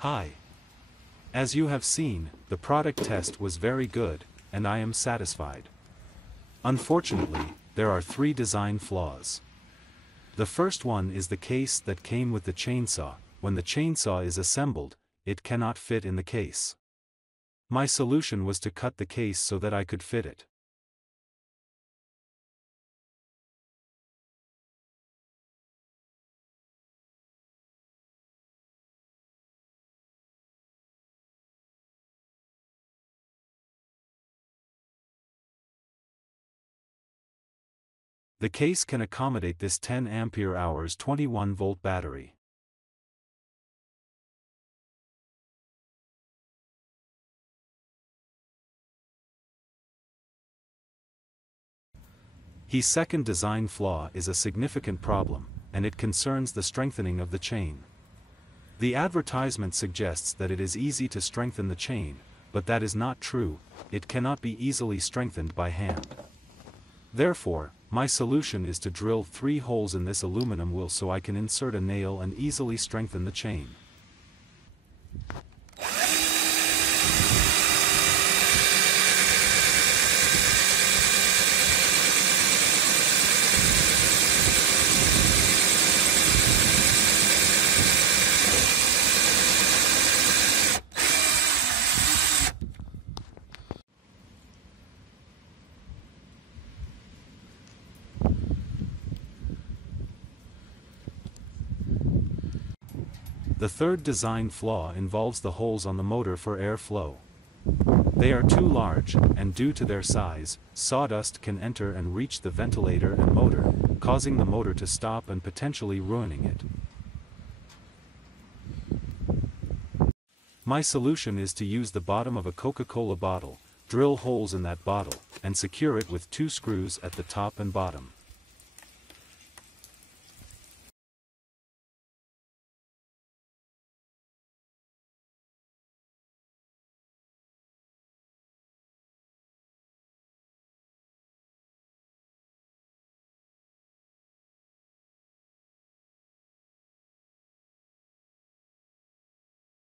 Hi. As you have seen, the product test was very good, and I am satisfied. Unfortunately, there are 3 design flaws. The first one is the case that came with the chainsaw. When the chainsaw is assembled, it cannot fit in the case. My solution was to cut the case so that I could fit it. The case can accommodate this 10 ampere hours 21-volt battery. His second design flaw is a significant problem, and it concerns the strengthening of the chain. The advertisement suggests that it is easy to strengthen the chain, but that is not true. It cannot be easily strengthened by hand. Therefore, my solution is to drill 3 holes in this aluminum wheel so I can insert a nail and easily strengthen the chain. The third design flaw involves the holes on the motor for airflow. They are too large, and due to their size, sawdust can enter and reach the ventilator and motor, causing the motor to stop and potentially ruining it. My solution is to use the bottom of a Coca-Cola bottle, drill holes in that bottle, and secure it with 2 screws at the top and bottom.